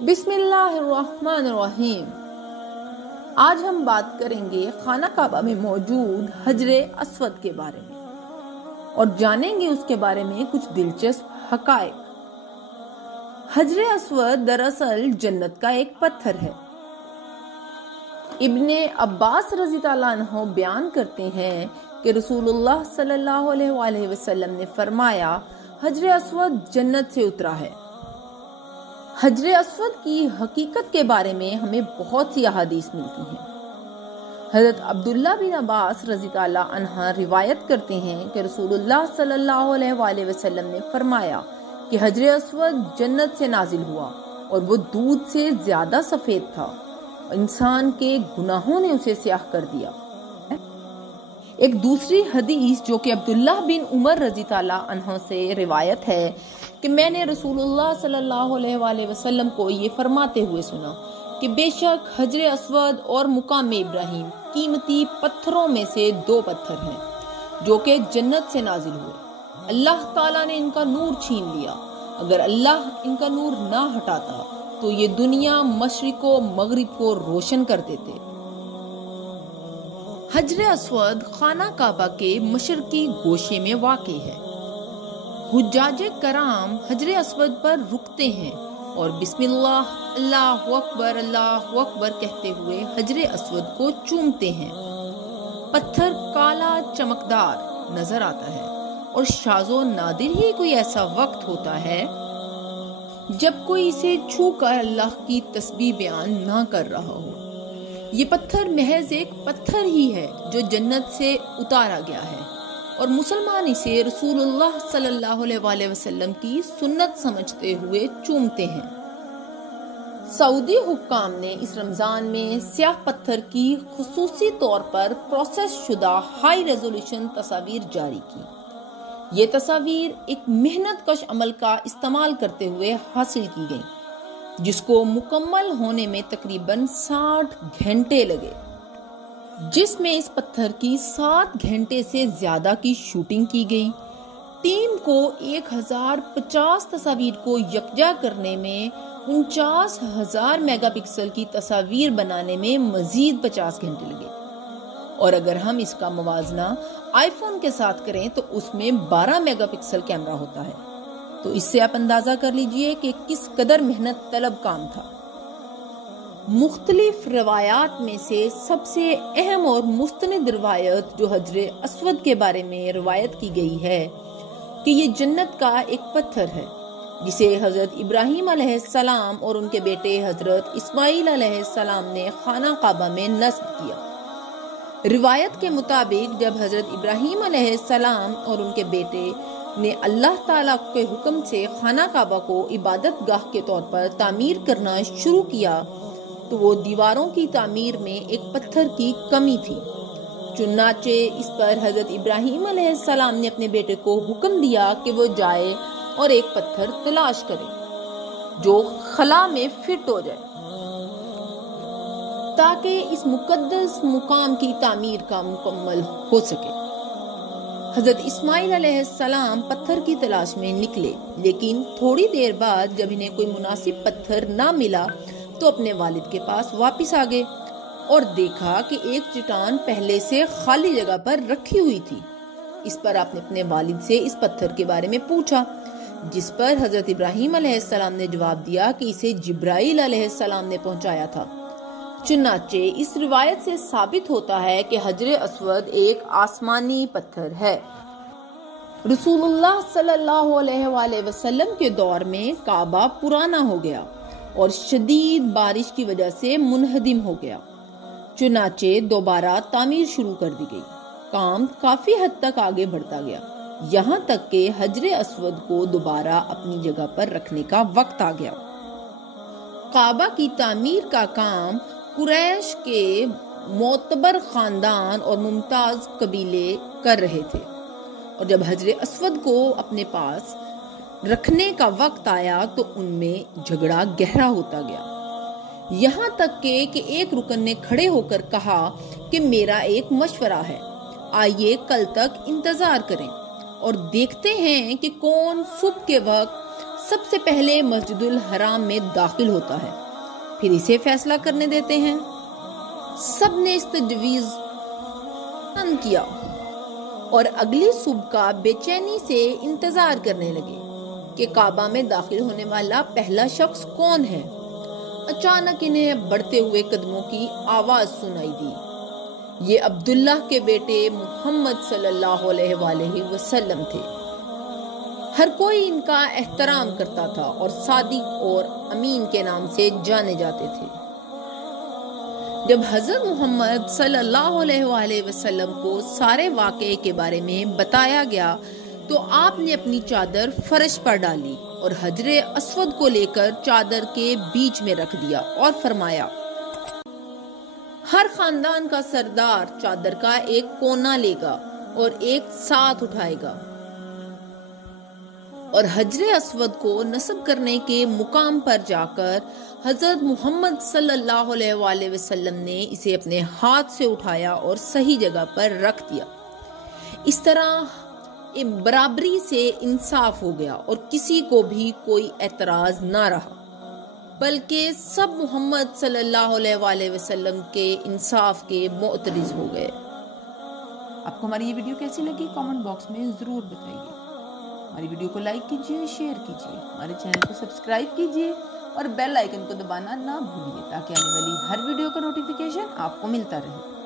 بسم اللہ الرحمن الرحیم۔ آج ہم بات کریں گے خانہ کعبہ میں موجود حجر اسود کے بارے میں اور جانیں گے اس کے بارے میں کچھ دلچسپ حقائق۔ حجر اسود دراصل جنت کا ایک پتھر ہے۔ ابن عباس رضی اللہ عنہ بیان کرتے ہیں کہ رسول اللہ صلی اللہ علیہ وآلہ وسلم نے فرمایا، حجر اسود جنت سے اترا ہے۔ حجر اسود کی حقیقت کے بارے میں ہمیں بہت سی احادیث ملتی ہیں۔ حضرت عبداللہ بن عباس رضی اللہ عنہ روایت کرتے ہیں کہ رسول اللہ صلی اللہ علیہ وآلہ وسلم نے فرمایا کہ حجر اسود جنت سے نازل ہوا اور وہ دودھ سے زیادہ سفید تھا، انسان کے گناہوں نے اسے سیاہ کر دیا۔ ایک دوسری حدیث جو کہ عبداللہ بن عمر رضی اللہ عنہ سے روایت ہے کہ میں نے رسول اللہ صلی اللہ علیہ وآلہ وسلم کو یہ فرماتے ہوئے سنا کہ بے شک حجر اسود اور مقام ابراہیم قیمتی پتھروں میں سے 2 پتھر ہیں جو کہ جنت سے نازل ہوئے۔ اللہ تعالیٰ نے ان کا نور چھین لیا، اگر اللہ ان کا نور نہ ہٹاتا تو یہ دنیا مشرق و مغرب کو روشن کر دیتے۔ حجر اسود خانہ کعبہ کے مشرقی گوشے میں واقع ہے۔ حجاج کرام حجر اسود پر رکتے ہیں اور بسم اللہ اللہ اکبر کہتے ہوئے حجر اسود کو چومتے ہیں۔ پتھر کالا چمکدار نظر آتا ہے اور شاذ و نادر ہی کوئی ایسا وقت ہوتا ہے جب کوئی اسے چھو کر اللہ کی تسبیح بیان نہ کر رہا ہو۔ یہ پتھر محض ایک پتھر ہی ہے جو جنت سے اتارا گیا ہے اور مسلمان اسے رسول اللہ صلی اللہ علیہ وآلہ وسلم کی سنت سمجھتے ہوئے چومتے ہیں۔ سعودی حکام نے اس رمضان میں سیاہ پتھر کی خصوصی طور پر پروسیس شدہ ہائی ریزولوشن تصاویر جاری کی۔ یہ تصاویر ایک محنت کش عمل کا استعمال کرتے ہوئے حاصل کی گئیں جس کو مکمل ہونے میں تقریباً 60 گھنٹے لگے، جس میں اس پتھر کی 7 گھنٹے سے زیادہ کی شوٹنگ کی گئی۔ ٹیم کو 1050 تصاویر کو یکجا کرنے میں 49,000 میگا پکسل کی تصاویر بنانے میں مزید 50 گھنٹے لگے، اور اگر ہم اس کا موازنہ آئی فون کے ساتھ کریں تو اس میں 12 میگا پکسل کیمرہ ہوتا ہے، تو اس سے آپ اندازہ کر لیجئے کہ کس قدر محنت طلب کام تھا۔ مختلف روایات میں سے سب سے اہم اور مستند روایت جو حجر اسود کے بارے میں روایت کی گئی ہے کہ یہ جنت کا ایک پتھر ہے جسے حضرت ابراہیم علیہ السلام اور ان کے بیٹے حضرت اسماعیل علیہ السلام نے خانہ کعبہ میں نصب کیا۔ روایت کے مطابق جب حضرت ابراہیم علیہ السلام اور ان کے بیٹے نے اللہ تعالیٰ کے حکم سے خانہ کعبہ کو عبادت گاہ کے طور پر تعمیر کرنا شروع کیا تو وہ دیواروں کی تعمیر میں ایک پتھر کی کمی تھی، چنانچہ اس پر حضرت ابراہیم علیہ السلام نے اپنے بیٹے کو حکم دیا کہ وہ جائے اور ایک پتھر تلاش کرے جو خلا میں فٹ ہو جائے تاکہ اس مقدس مقام کی تعمیر کا مکمل ہو سکے۔ حضرت اسماعیل علیہ السلام پتھر کی تلاش میں نکلے، لیکن تھوڑی دیر بعد جب انہیں کوئی مناسب پتھر نہ ملا تو اپنے والد کے پاس واپس آ گئے اور دیکھا کہ ایک چٹان پہلے سے خالی جگہ پر رکھی ہوئی تھی۔ اس پر آپ نے اپنے والد سے اس پتھر کے بارے میں پوچھا، جس پر حضرت ابراہیم علیہ السلام نے جواب دیا کہ اسے جبرائیل علیہ السلام نے پہنچایا تھا۔ چنانچہ اس روایت سے ثابت ہوتا ہے کہ حجر اسود ایک آسمانی پتھر ہے۔ رسول اللہ صلی اللہ علیہ وآلہ وسلم کے دور میں کعبہ پرانا ہو گیا اور شدید بارش کی وجہ سے منہدم ہو گیا، چنانچہ دوبارہ تعمیر شروع کر دی گئی۔ کام کافی حد تک آگے بڑھتا گیا، یہاں تک کہ حجر اسود کو دوبارہ اپنی جگہ پر رکھنے کا وقت آ گیا۔ کعبہ کی تعمیر کا کام قریش کے معتبر خاندان اور ممتاز قبیلے کر رہے تھے، اور جب حجر اسود کو اپنے پاس رکھنے کا وقت آیا تو ان میں جھگڑا گہرا ہوتا گیا، یہاں تک کہ ایک رکن نے کھڑے ہو کر کہا کہ میرا ایک مشورہ ہے، آئیے کل تک انتظار کریں اور دیکھتے ہیں کہ کون صبح کے وقت سب سے پہلے مسجد الحرام میں داخل ہوتا ہے، پھر اسے فیصلہ کرنے دیتے ہیں۔ سب نے اس تجویز پسند کیا اور اگلی صبح کا بے چینی سے انتظار کرنے لگے کہ کعبہ میں داخل ہونے والا پہلا شخص کون ہے۔ اچانک انہیں بڑھتے ہوئے قدموں کی آواز سنائی دی۔ یہ عبداللہ کے بیٹے محمد صلی اللہ علیہ وآلہ وسلم تھے۔ ہر کوئی ان کا احترام کرتا تھا اور صادق اور امین کے نام سے جانے جاتے تھے۔ جب حضرت محمد صلی اللہ علیہ وآلہ وسلم کو سارے واقعے کے بارے میں بتایا گیا تو آپ نے اپنی چادر فرش پر ڈالی اور حجر اسود کو لے کر چادر کے بیچ میں رکھ دیا اور فرمایا، ہر خاندان کا سردار چادر کا ایک کونا لے گا اور ایک ساتھ اٹھائے گا، اور حجر اسود کو نصب کرنے کے مقام پر جا کر حضرت محمد صلی اللہ علیہ وآلہ وسلم نے اسے اپنے ہاتھ سے اٹھایا اور صحیح جگہ پر رکھ دیا۔ اس طرح برابری سے انصاف ہو گیا اور کسی کو بھی کوئی اعتراض نہ رہا، بلکہ سب محمد صلی اللہ علیہ وآلہ وسلم کے انصاف کے معترض ہو گئے۔ آپ کو ہماری یہ ویڈیو کیسی لگی کامنٹ باکس میں ضرور بتائیے۔ ہماری ویڈیو کو لائک کیجیے، شیئر کیجیے، ہمارے چینل کو سبسکرائب کیجیے اور بیل آئیکن کو دبانا نہ بھولیے تاکہ آنے والی ہر ویڈیو کا نوٹیفیکیشن آپ کو ملتا رہے۔